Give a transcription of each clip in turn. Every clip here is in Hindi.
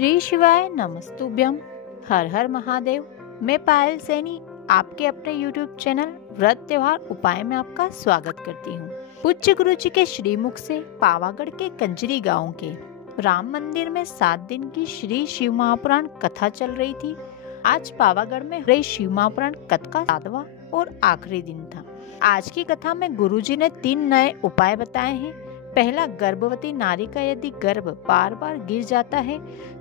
श्री शिवाय नमस्तुभ्यम। हर हर महादेव। मैं पायल सैनी आपके अपने YouTube चैनल व्रत त्योहार उपाय में आपका स्वागत करती हूँ। पूज्य गुरु जी के श्रीमुख से पावागढ़ के कंजरी गांव के राम मंदिर में 7 दिन की श्री शिव महापुराण कथा चल रही थी। आज पावागढ़ में रही शिव महापुराण कथा का 7वां और आखिरी दिन था। आज की कथा में गुरु जी ने 3 नए उपाय बताए हैं। पहला, गर्भवती नारी का यदि गर्भ बार बार गिर जाता है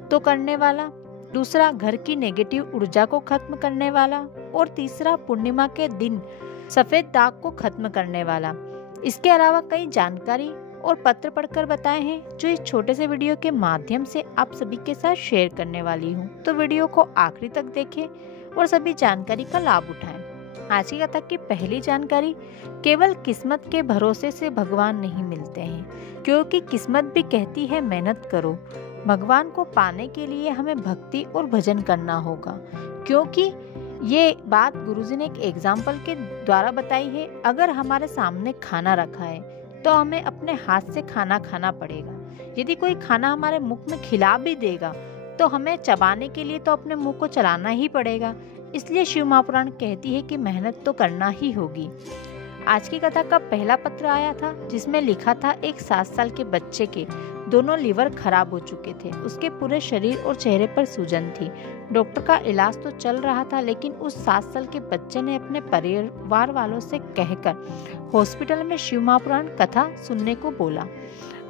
तो करने वाला। दूसरा, घर की नेगेटिव ऊर्जा को खत्म करने वाला। और तीसरा, पूर्णिमा के दिन सफेद दाग को खत्म करने वाला। इसके अलावा कई जानकारी और पत्र पढ़कर बताए हैं जो इस छोटे से वीडियो के माध्यम से आप सभी के साथ शेयर करने वाली हूँ। तो वीडियो को आखिरी तक देखें और सभी जानकारी का लाभ उठाएं। आज की कथा की पहली जानकारी, केवल किस्मत के भरोसे से भगवान नहीं मिलते हैं, क्योंकि किस्मत भी कहती है मेहनत करो। भगवान को पाने के लिए हमें भक्ति और भजन करना होगा, क्योंकि ये बात गुरुजी ने एक एग्जाम्पल के द्वारा बताई है। अगर हमारे सामने खाना रखा है तो हमें अपने हाथ से खाना खाना पड़ेगा। यदि कोई खाना हमारे मुख में खिला भी देगा तो हमें चबाने के लिए तो अपने मुंह को चलाना ही पड़ेगा। इसलिए शिव महापुराण कहती है कि मेहनत तो करना ही होगी। आज की कथा का पहला पत्र आया था जिसमें लिखा था, एक 7 साल के बच्चे के दोनों लीवर खराब हो चुके थे। उसके पूरे शरीर और चेहरे पर सूजन थी। डॉक्टर का इलाज तो चल रहा था, लेकिन उस 7 साल के बच्चे ने अपने परिवार वालों से कहकर हॉस्पिटल में शिव महापुराण कथा सुनने को बोला।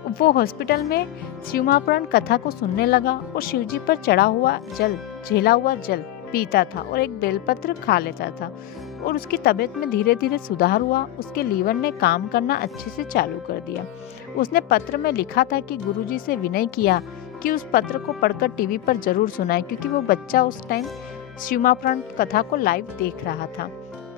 वो हॉस्पिटल में शिव महापुराण कथा को सुनने लगा और शिवजी पर चढ़ा हुआ जल, झेला हुआ जल पीता था और एक बेलपत्र खा लेता था और उसकी तबीयत में धीरे धीरे सुधार हुआ। उसके लीवर ने काम करना अच्छे से चालू कर दिया। उसने पत्र में लिखा था कि गुरुजी से विनय किया कि उस पत्र को पढ़कर टीवी पर जरूर सुनाए, क्योंकि वो बच्चा उस टाइम शिव महापुराण कथा को लाइव देख रहा था।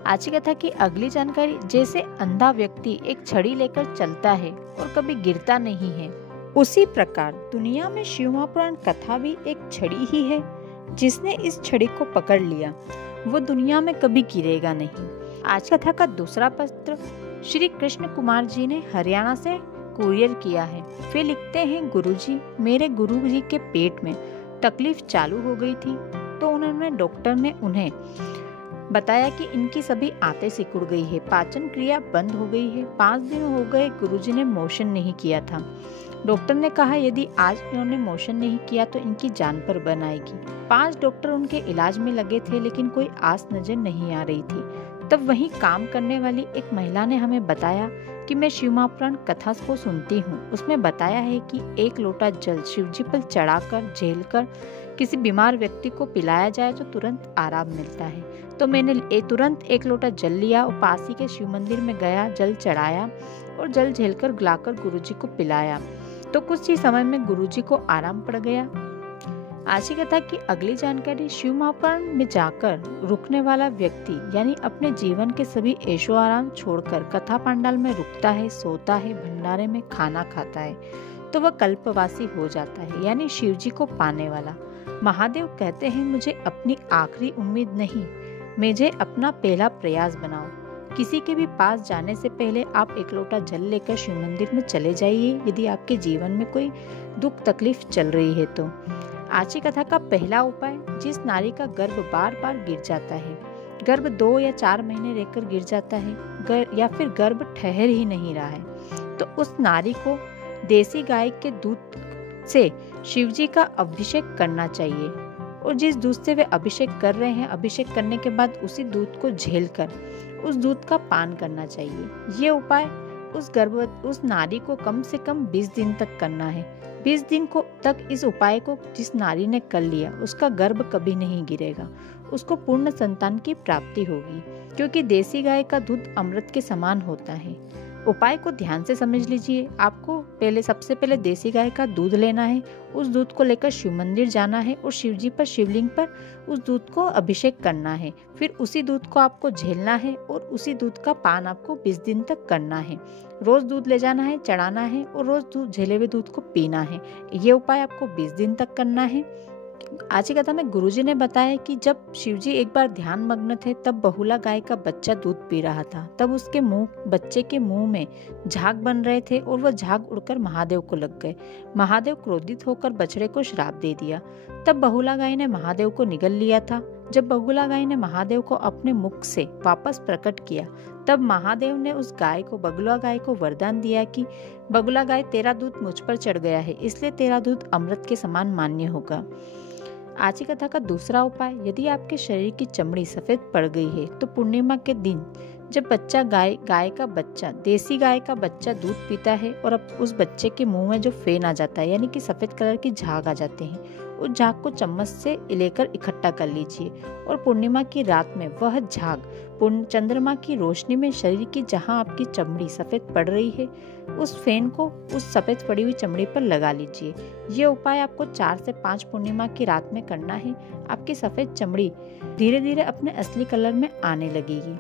आज की कथा की अगली जानकारी, जैसे अंधा व्यक्ति एक छड़ी लेकर चलता है और कभी गिरता नहीं है, उसी प्रकार दुनिया में शिव महापुराण कथा भी एक छड़ी ही है। जिसने इस छड़ी को पकड़ लिया वो दुनिया में कभी गिरेगा नहीं। आज कथा का दूसरा पत्र श्री कृष्ण कुमार जी ने हरियाणा से कुरियर किया है। वे लिखते हैं, गुरुजी, मेरे गुरुजी के पेट में तकलीफ चालू हो गई थी तो उन्होंने डॉक्टर ने उन्हें बताया कि इनकी सभी आंतें सिकुड़ गई है, पाचन क्रिया बंद हो गई है। 5 दिन हो गए गुरुजी ने मोशन नहीं किया था। डॉक्टर ने कहा यदि आज इन्होंने मोशन नहीं किया तो इनकी जान पर बन आएगी। 5 डॉक्टर उनके इलाज में लगे थे, लेकिन कोई आस नजर नहीं आ रही थी। तब वहीं काम करने वाली एक महिला ने हमें बताया कि मैं शिव महापुराण कथा को सुनती हूँ। उसमें बताया है कि 1 लोटा जल शिवजी पर चढ़ाकर झेलकर किसी बीमार व्यक्ति को पिलाया जाए तो तुरंत आराम मिलता है। तो मैंने तुरंत 1 लोटा जल लिया और पास ही के शिव मंदिर में गया, जल चढ़ाया और जल झेलकर गुलाकर गुरुजी को पिलाया। तो कुछ ही समय में गुरुजी को आराम पड़ गया। आज की कथा की अगली जानकारी, शिव महापुराण में जाकर रुकने वाला व्यक्ति यानी अपने जीवन के सभी ऐशो आराम छोड़कर कथा पंडाल में रुकता है, सोता है, भंडारे में खाना खाता है तो वह कल्पवासी हो जाता है, यानी शिव जी को पाने वाला। महादेव कहते हैं, मुझे अपनी आखिरी उम्मीद नहीं, मुझे अपना पहला प्रयास बनाओ। किसी के भी पास जाने से पहले आप 1 लोटा जल लेकर शिव मंदिर में चले जाइए यदि आपके जीवन में कोई दुख तकलीफ चल रही है तो। आज की कथा का पहला उपाय, जिस नारी का गर्भ बार बार गिर जाता है, गर्भ 2 या 4 महीने रहकर गिर जाता है या फिर गर्भ ठहर ही नहीं रहा है, तो उस नारी को देसी गाय के दूध से शिवजी का अभिषेक करना चाहिए। और जिस दूध से वे अभिषेक कर रहे हैं, अभिषेक करने के बाद उसी दूध को झेलकर उस दूध का पान करना चाहिए। ये उपाय उस नारी को कम से कम 20 दिन तक करना है। 20 दिन तक इस उपाय को जिस नारी ने कर लिया उसका गर्भ कभी नहीं गिरेगा, उसको पूर्ण संतान की प्राप्ति होगी, क्योंकि देसी गाय का दूध अमृत के समान होता है। उपाय को ध्यान से समझ लीजिए। आपको सबसे पहले देसी गाय का दूध लेना है, उस दूध को लेकर शिव मंदिर जाना है और शिवजी पर, शिवलिंग पर उस दूध को अभिषेक करना है। फिर उसी दूध को आपको झेलना है और उसी दूध का पान आपको 20 दिन तक करना है। रोज दूध ले जाना है, चढ़ाना है और रोज झेले हुए दूध को पीना है। ये उपाय आपको 20 दिन तक करना है। आज की कथा में गुरुजी ने बताया कि जब शिवजी एक बार ध्यान मग्न थे तब बहुला गाय का बच्चा दूध पी रहा था। तब उसके बच्चे के मुंह में झाग बन रहे थे और वह झाग उड़कर महादेव को लग गए। महादेव क्रोधित होकर बछड़े को श्राप दे दिया। तब बहुला गाय ने महादेव को निगल लिया था। जब बहुला गाय ने महादेव को अपने मुख से वापस प्रकट किया तब महादेव ने उस बगुला गाय को वरदान दिया कि बगुला गाय, तेरा दूध मुझ पर चढ़ गया है, इसलिए तेरा दूध अमृत के समान मान्य होगा। आज की कथा का दूसरा उपाय, यदि आपके शरीर की चमड़ी सफेद पड़ गई है तो पूर्णिमा के दिन जब देसी गाय का बच्चा दूध पीता है और अब उस बच्चे के मुंह में जो फेन आ जाता है यानी कि सफेद कलर की झाग आ जाते हैं, उस झाग को चम्मच से लेकर इकट्ठा कर लीजिए और पूर्णिमा की रात में वह झाग चंद्रमा की रोशनी में शरीर की जहां आपकी चमड़ी सफेद पड़ रही है उस फेन को उस सफेद पड़ी हुई चमड़ी पर लगा लीजिए। ये उपाय आपको 4 से 5 पूर्णिमा की रात में करना है। आपकी सफेद चमड़ी धीरे धीरे अपने असली कलर में आने लगेगी।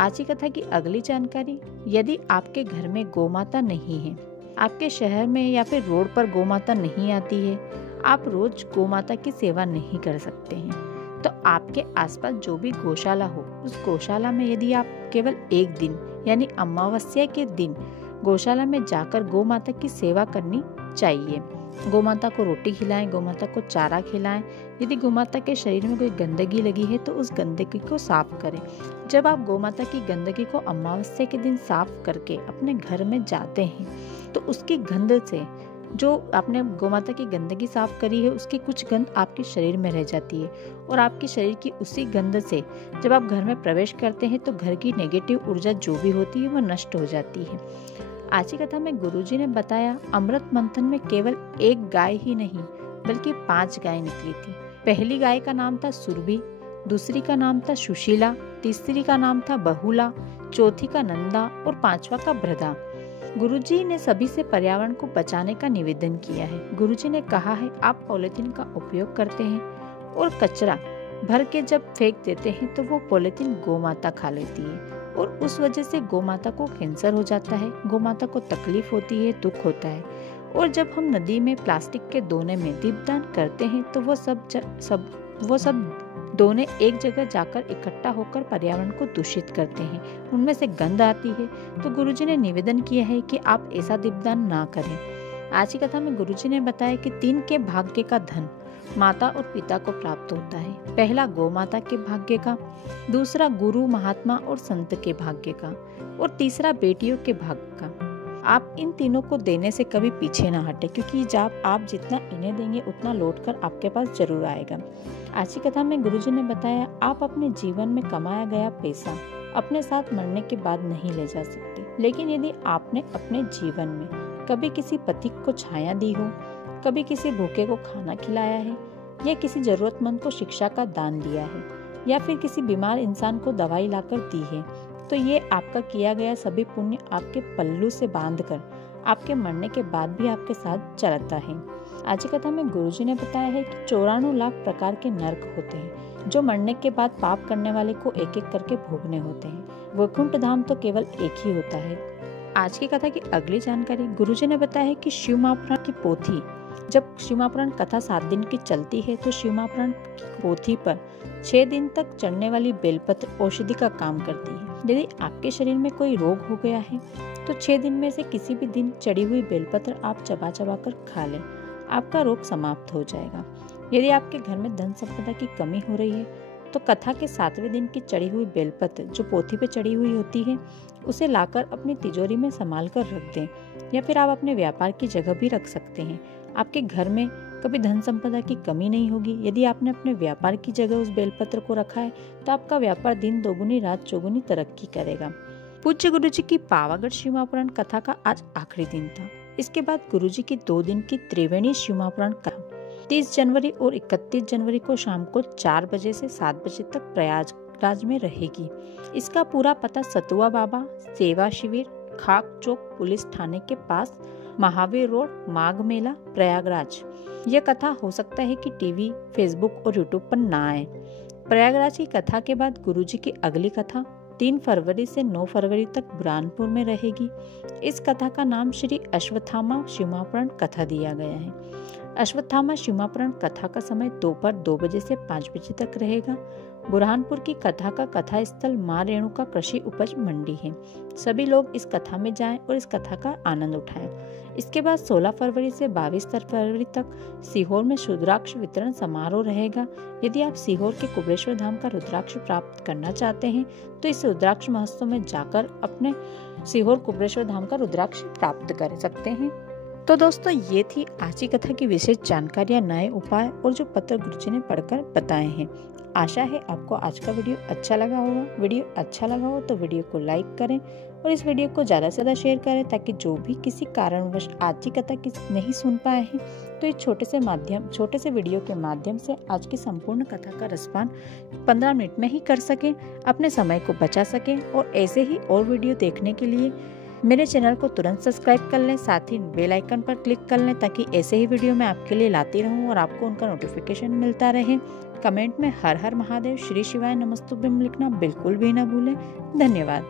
आज की कथा की अगली जानकारी, यदि आपके घर में गौमाता नहीं है, आपके शहर में या फिर रोड पर गौमाता नहीं आती है, आप रोज गौमाता की सेवा नहीं कर सकते हैं, तो आपके आसपास जो भी गौशाला हो उस गौशाला में यदि आप केवल एक दिन यानी अमावस्या के दिन गौशाला में जाकर गौमाता की सेवा करनी चाहिए। गौमाता को रोटी खिलाएं, गौमाता को चारा खिलाएं। यदि गौमाता के शरीर में कोई गंदगी लगी है तो उस गंदगी को साफ करें। जब आप गौमाता की गंदगी को अमावस्या के दिन साफ करके अपने घर में जाते हैं तो उसकी गंध से, जो आपने गौमाता की गंदगी साफ करी है उसकी कुछ गंध आपके शरीर में रह जाती है और आपके शरीर की उसी गंध से जब आप घर में प्रवेश करते हैं तो घर की नेगेटिव ऊर्जा जो भी होती है वह नष्ट हो जाती है। आज की कथा में गुरुजी ने बताया, अमृत मंथन में केवल एक गाय ही नहीं बल्कि 5 गाय निकली थी। पहली गाय का नाम था सुरभि, दूसरी का नाम था सुशीला, तीसरी का नाम था बहुला, चौथी का नंदा और 5वां का भ्रदा। गुरुजी ने सभी से पर्यावरण को बचाने का निवेदन किया है। गुरुजी ने कहा है, आप पॉलिथीन का उपयोग करते हैं और कचरा भर के जब फेंक देते हैं तो वो पॉलिथीन गौमाता खा लेती है और उस वजह से गौमाता को कैंसर हो जाता है, गौमाता को तकलीफ होती है, दुख होता है। और जब हम नदी में प्लास्टिक के दोने में दीपदान करते हैं तो वो सब दोने एक जगह जाकर इकट्ठा होकर पर्यावरण को दूषित करते हैं, उनमें से गंध आती है। तो गुरुजी ने निवेदन किया है कि आप ऐसा दीपदान ना करें। आज की कथा में गुरुजी ने बताया कि 3 के भाग्य का धन माता और पिता को प्राप्त होता है। पहला गौ माता के भाग्य का, दूसरा गुरु महात्मा और संत के भाग्य का और तीसरा बेटियों के भाग्य का। आप इन तीनों को देने से कभी पीछे ना हटे, क्योंकि जब आप जितना इन्हें देंगे उतना लौटकर आपके पास जरूर आएगा। आज की कथा में गुरुजी ने बताया, आप अपने जीवन में कमाया गया पैसा अपने साथ मरने के बाद नहीं ले जा सकते, लेकिन यदि आपने अपने जीवन में कभी किसी पथिक को छाया दी हो, कभी किसी भूखे को खाना खिलाया है या किसी जरूरतमंद को शिक्षा का दान दिया है या फिर किसी बीमार इंसान को दवाई लाकर दी है, तो ये आपका किया गया सभी पुण्य आपके पल्लू से बांधकर आपके मरने के बाद भी आपके साथ चलता है। आज की कथा में गुरुजी ने बताया है कि 94 लाख प्रकार के नरक होते हैं जो मरने के बाद पाप करने वाले को एक एक करके भोगने होते हैं। वैकुंठ धाम तो केवल एक ही होता है। आज की कथा की अगली जानकारी, गुरुजी ने बताया है कि शिव महापुराण की पोथी, जब शिव महापुराण कथा 7 दिन की चलती है तो शिव महापुराण की पोथी पर 6 दिन तक चढ़ने वाली बेलपत्र औषधि का काम करती है। यदि आपके शरीर में कोई रोग हो गया है तो 6 दिन में से किसी भी दिन चढ़ी हुई बेलपत्र आप चबा चबा कर खा लें, आपका रोग समाप्त हो जाएगा। यदि आपके घर में धन संपदा की कमी हो रही है तो कथा के 7वें दिन की चढ़ी हुई बेलपत्र जो पोथी पे चढ़ी हुई होती है उसे लाकर अपनी तिजोरी में संभाल कर रख दें, या फिर आप अपने व्यापार की जगह भी रख सकते हैं। आपके घर में कभी धन संपदा की कमी नहीं होगी। यदि आपने अपने व्यापार की जगह उस बेलपत्र को रखा है तो आपका व्यापार दिन दोगुनी रात चौगुनी तरक्की करेगा। पूज्य गुरुजी की पावागढ़ शिव महापुराण कथा का आज आखिरी दिन था। इसके बाद गुरुजी की 2 दिन की त्रिवेणी शिव महापुराण कथा 30 जनवरी और 31 जनवरी को शाम को 4 बजे से 7 बजे तक प्रयागराज में रहेगी। इसका पूरा पता सतुआ बाबा सेवा शिविर, खाक चौक पुलिस थाने के पास, महावीर रोड, माघ मेला, प्रयागराज। यह कथा हो सकता है कि टीवी, फेसबुक और यूट्यूब पर ना आए। प्रयागराज की कथा के बाद गुरुजी की अगली कथा 3 फरवरी से 9 फरवरी तक बुरहानपुर में रहेगी। इस कथा का नाम श्री अश्वत्थामा शिव महापुराण कथा दिया गया है। अश्वत्थामा सीमापुराण कथा का समय दोपहर 2 बजे से 5 बजे तक रहेगा। बुरहानपुर की कथा का कथा स्थल मां रेणुका कृषि उपज मंडी है। सभी लोग इस कथा में जाएं और इस कथा का आनंद उठाएं। इसके बाद 16 फरवरी से 22 फरवरी तक सीहोर में रुद्राक्ष वितरण समारोह रहेगा। यदि आप सीहोर के कुबेरेश्वर धाम का रुद्राक्ष प्राप्त करना चाहते हैं तो इस रुद्राक्ष महोत्सव में जाकर अपने सीहोर कुबेरेश्वर धाम का रुद्राक्ष प्राप्त कर सकते हैं। तो दोस्तों, ये थी आज की कथा की विशेष जानकारियां, नए उपाय और जो पत्र गुरुजी ने पढ़कर बताए हैं। आशा है आपको आज का वीडियो अच्छा लगा होगा। वीडियो अच्छा लगा हो तो वीडियो को लाइक करें और इस वीडियो को ज़्यादा से ज़्यादा शेयर करें, ताकि जो भी किसी कारणवश आज की कथा नहीं सुन पाए हैं तो इस छोटे से वीडियो के माध्यम से आज की संपूर्ण कथा का रसपान 15 मिनट में ही कर सकें, अपने समय को बचा सकें। और ऐसे ही और वीडियो देखने के लिए मेरे चैनल को तुरंत सब्सक्राइब कर लें, साथ ही बेल आइकन पर क्लिक कर लें, ताकि ऐसे ही वीडियो मैं आपके लिए लाती रहूं और आपको उनका नोटिफिकेशन मिलता रहे। कमेंट में हर हर महादेव, श्री शिवाय नमस्तुभ्यम लिखना बिल्कुल भी ना भूलें। धन्यवाद।